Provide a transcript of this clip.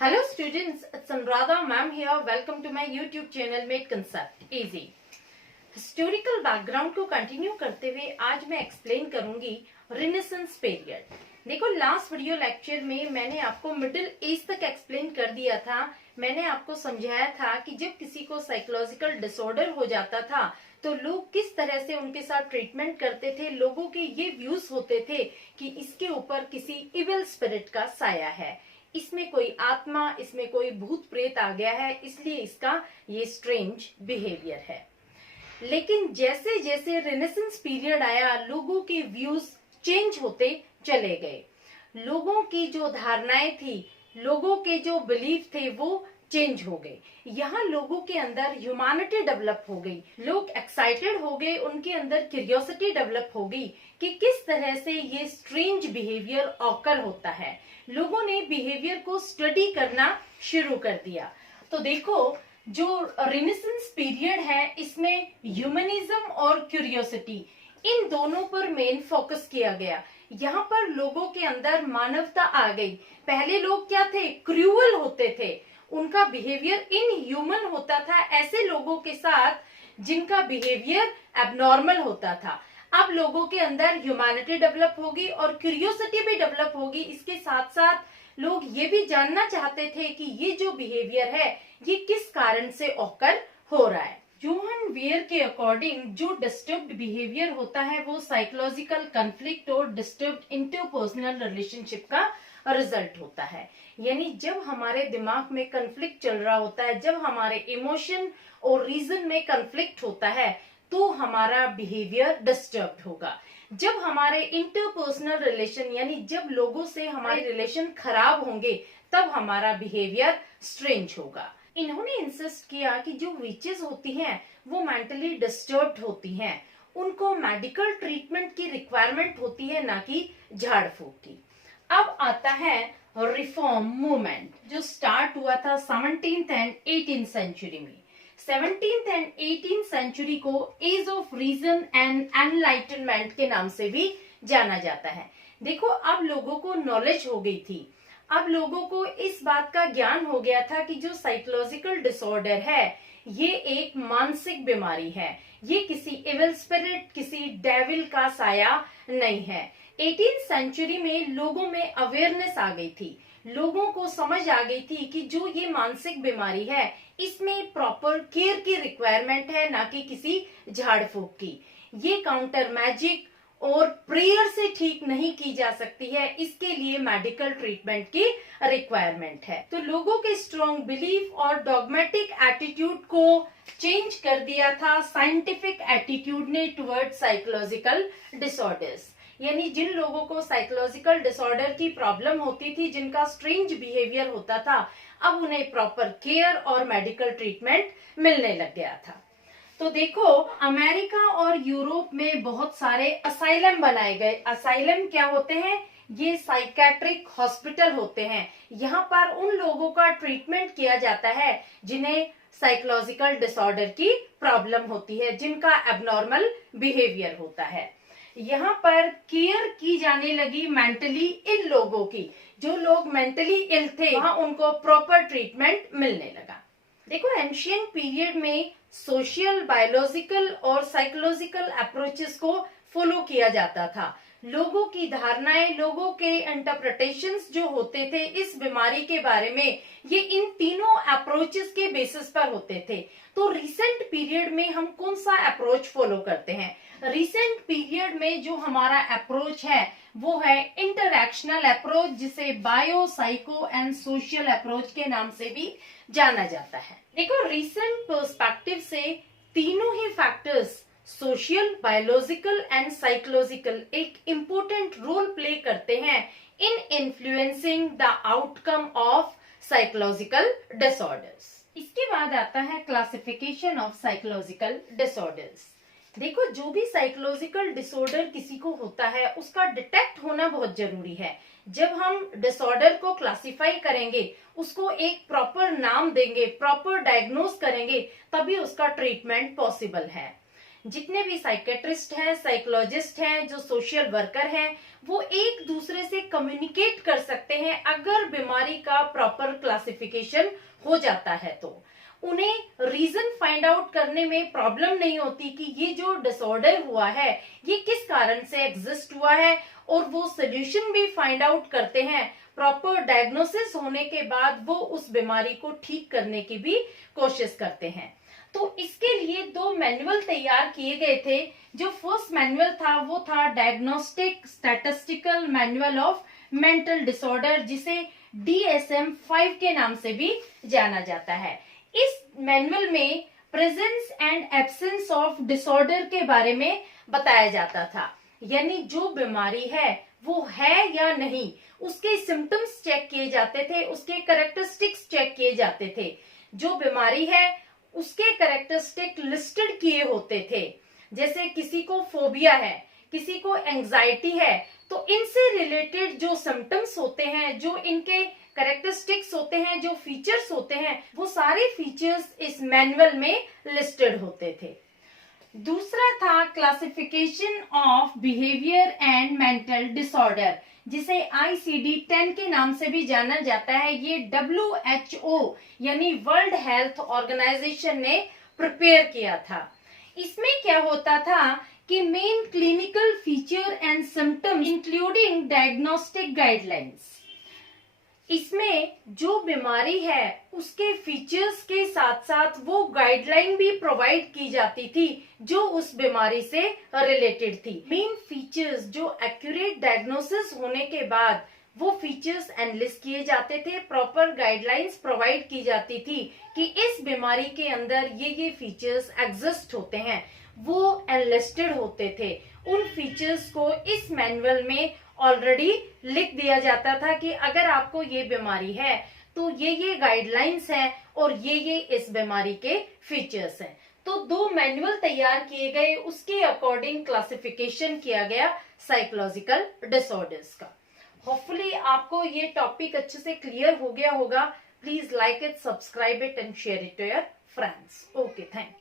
Hello students, it's Anuradha ma'am here. Welcome to my YouTube channel Made Concept Easy. Historical background को continue करते हुए आज मैं explain करूंगी रिनेसेंस पीरियड। देखो लास्ट वीडियो लेक्चर में मैंने आपको मिडिल एज तक एक्सप्लेन कर दिया था। मैंने आपको समझाया था कि जब किसी को साइकोलॉजिकल डिसऑर्डर हो जाता था तो लोग किस तरह से उनके साथ ट्रीटमेंट करते थे। लोगों के ये व्यूज होते थे कि इसके ऊपर किसी इविल स्पिरिट का साया है, इसमें कोई आत्मा, इसमें कोई भूत प्रेत आ गया है, इसलिए इसका ये स्ट्रेंज बिहेवियर है। लेकिन जैसे जैसे रिनेसेंस पीरियड आया लोगों के व्यूज चेंज होते चले गए। लोगों की जो धारणाएं थी, लोगों के जो बिलीफ थे वो चेंज हो गए। यहाँ लोगों के अंदर ह्यूमैनिटी डेवलप हो गई, लोग एक्साइटेड हो गए, उनके अंदर क्यूरियोसिटी डेवलप हो गई कि किस तरह से ये स्ट्रेंज बिहेवियर ऑकर होता है। लोगों ने बिहेवियर को स्टडी करना शुरू कर दिया। तो देखो जो रिनेसेंस पीरियड है इसमें ह्यूमनिज्म और क्यूरियोसिटी इन दोनों पर मेन फोकस किया गया। यहाँ पर लोगों के अंदर मानवता आ गई। पहले लोग क्या थे, क्रूअल होते थे, उनका बिहेवियर इनह्यूमन होता था ऐसे लोगों के साथ जिनका बिहेवियर एबनॉर्मल होता था। अब लोगों के अंदर ह्यूमैनिटी डेवलप होगी और क्यूरियोसिटी भी डेवलप होगी। इसके साथ साथ लोग ये भी जानना चाहते थे कि ये जो बिहेवियर है ये किस कारण से ऑकर हो रहा है। जोहन वेयर के अकॉर्डिंग जो डिस्टर्ब्ड बिहेवियर होता है वो साइकोलॉजिकल कॉन्फ्लिक्ट और डिस्टर्ब्ड इंटरपर्सनल रिलेशनशिप का रिजल्ट होता है। यानी जब हमारे दिमाग में कॉन्फ्लिक्ट चल रहा होता है, जब हमारे इमोशन और रीजन में कॉन्फ्लिक्ट होता है तो हमारा बिहेवियर डिस्टर्ब्ड होगा। जब हमारे इंटरपर्सनल रिलेशन यानी जब लोगों से हमारे रिलेशन खराब होंगे तब हमारा बिहेवियर स्ट्रेंज होगा। इन्होंने इंसिस्ट किया कि जो विचेस होती हैं वो मेंटली डिस्टर्ब्ड होती हैं, उनको मेडिकल ट्रीटमेंट की रिक्वायरमेंट होती है, ना कि झाड़ फूक की। अब आता है रिफॉर्म मूवमेंट जो स्टार्ट हुआ था 17th एंड 18th सेंचुरी में। 17th एंड 18th सेंचुरी को age of reason and enlightenment के नाम से भी जाना जाता है। देखो अब लोगों को नॉलेज हो गई थी, अब लोगों को इस बात का ज्ञान हो गया था कि जो साइकोलॉजिकल डिसऑर्डर है ये एक मानसिक बीमारी है, ये किसी इविल स्पिरिट, किसी डेविल का साया नहीं है। 18th सेंचुरी में लोगों में अवेयरनेस आ गई थी, लोगों को समझ आ गई थी कि जो ये मानसिक बीमारी है इसमें प्रॉपर केयर की रिक्वायरमेंट है, ना कि किसी झाड़ फूक की। ये काउंटर मैजिक और प्रेयर से ठीक नहीं की जा सकती है, इसके लिए मेडिकल ट्रीटमेंट की रिक्वायरमेंट है। तो लोगों के स्ट्रॉन्ग बिलीफ और डॉगमेटिक एटीट्यूड को चेंज कर दिया था साइंटिफिक एटीट्यूड ने टुवर्ड साइकोलॉजिकल डिसऑर्डर्स। यानी जिन लोगों को साइकोलॉजिकल डिसऑर्डर की प्रॉब्लम होती थी, जिनका स्ट्रेंज बिहेवियर होता था, अब उन्हें प्रॉपर केयर और मेडिकल ट्रीटमेंट मिलने लग गया था। तो देखो अमेरिका और यूरोप में बहुत सारे असाइलम बनाए गए। असाइलम क्या होते हैं? ये साइकेट्रिक हॉस्पिटल होते हैं। यहाँ पर उन लोगों का ट्रीटमेंट किया जाता है जिन्हें साइकोलॉजिकल डिसऑर्डर की प्रॉब्लम होती है, जिनका एबनॉर्मल बिहेवियर होता है। यहाँ पर केयर की जाने लगी मेंटली इल लोगों की। जो लोग मेंटली इल थे वहाँ उनको प्रॉपर ट्रीटमेंट मिलने लगा। देखो एंशियंट पीरियड में सोशल, बायोलॉजिकल और साइकोलॉजिकल अप्रोचेस को फॉलो किया जाता था। लोगों की धारणाएं, लोगों के इंटरप्रिटेशंस जो होते थे इस बीमारी के बारे में, ये इन तीनों अप्रोचेस के बेसिस पर होते थे। तो रिसेंट पीरियड में हम कौन सा अप्रोच फॉलो करते हैं? रिसेंट पीरियड में जो हमारा अप्रोच है वो है इंटरैक्शनल अप्रोच, जिसे bio, psycho and social approach के नाम से भी जाना जाता है। देखो रिसेंट पर्सपेक्टिव से तीनों ही factors social, biological and psychological एक इम्पोर्टेंट रोल प्ले करते हैं in influencing the outcome of psychological disorders. इसके बाद आता है क्लासिफिकेशन ऑफ साइकोलॉजिकल डिसऑर्डर्स। देखो जो भी साइकोलॉजिकल डिसऑर्डर किसी को होता है उसका डिटेक्ट होना बहुत जरूरी है। जब हम डिसऑर्डर को क्लासिफाई करेंगे, उसको एक प्रॉपर नाम देंगे, प्रॉपर डायग्नोज करेंगे, तभी उसका ट्रीटमेंट पॉसिबल है। जितने भी साइकेट्रिस्ट हैं, साइकोलॉजिस्ट हैं, जो सोशल वर्कर हैं, वो एक दूसरे से कम्युनिकेट कर सकते हैं अगर बीमारी का प्रॉपर क्लासिफिकेशन हो जाता है तो उन्हें रीजन फाइंड आउट करने में प्रॉब्लम नहीं होती कि ये जो डिसऑर्डर हुआ है ये किस कारण से एग्जिस्ट हुआ है, और वो सोल्यूशन भी फाइंड आउट करते हैं। प्रॉपर डायग्नोसिस होने के बाद वो उस बीमारी को ठीक करने की भी कोशिश करते हैं। तो इसके लिए 2 मैनुअल तैयार किए गए थे। जो फर्स्ट मैनुअल था वो था diagnostic statistical manual of mental disorder, जिसे DSM-5 के नाम से भी जाना जाता है। इस मैनुअल में presence and absence of disorder के बारे में बताया जाता था, यानी जो बीमारी है वो है या नहीं, उसके सिम्टम्स चेक किए जाते थे, उसके कैरेक्टरिस्टिक्स चेक किए जाते थे। जो बीमारी है उसके कैरेक्टरिस्टिक लिस्टेड किए होते थे। जैसे किसी को फोबिया है, किसी को एंजाइटी है, तो इनसे रिलेटेड जो सिम्टम्स होते हैं, जो इनके कैरेक्टरिस्टिक्स होते हैं, जो फीचर्स होते हैं, वो सारे फीचर्स इस मैनुअल में लिस्टेड होते थे। दूसरा था classification of behaviour and mental disorder, जिसे ICD-10 के नाम से भी जाना जाता है। ये WHO यानी वर्ल्ड हेल्थ ऑर्गेनाइजेशन ने प्रिपेयर किया था। इसमें क्या होता था कि main clinical feature and symptoms including diagnostic guidelines. इसमें जो बीमारी है उसके फीचर्स के साथ साथ वो गाइडलाइन भी प्रोवाइड की जाती थी जो उस बीमारी से रिलेटेड थी। मेन फीचर्स जो एक्यूरेट डायग्नोसिस होने के बाद वो फीचर्स एनालिस्ट किए जाते थे, प्रॉपर गाइडलाइंस प्रोवाइड की जाती थी कि इस बीमारी के अंदर ये फीचर्स एग्जिस्ट होते हैं, वो एनलिस्टेड होते थे। उन फीचर्स को इस मैनुअल में ऑलरेडी लिख दिया जाता था कि अगर आपको ये बीमारी है तो ये गाइडलाइंस हैं और ये इस बीमारी के फीचर्स हैं। तो 2 मैनुअल तैयार किए गए, उसके अकॉर्डिंग क्लासिफिकेशन किया गया साइकोलॉजिकल डिसऑर्डर्स का। होपफुली आपको ये टॉपिक अच्छे से क्लियर हो गया होगा। Please like it, subscribe it and share it to your friends. Okay, thank you.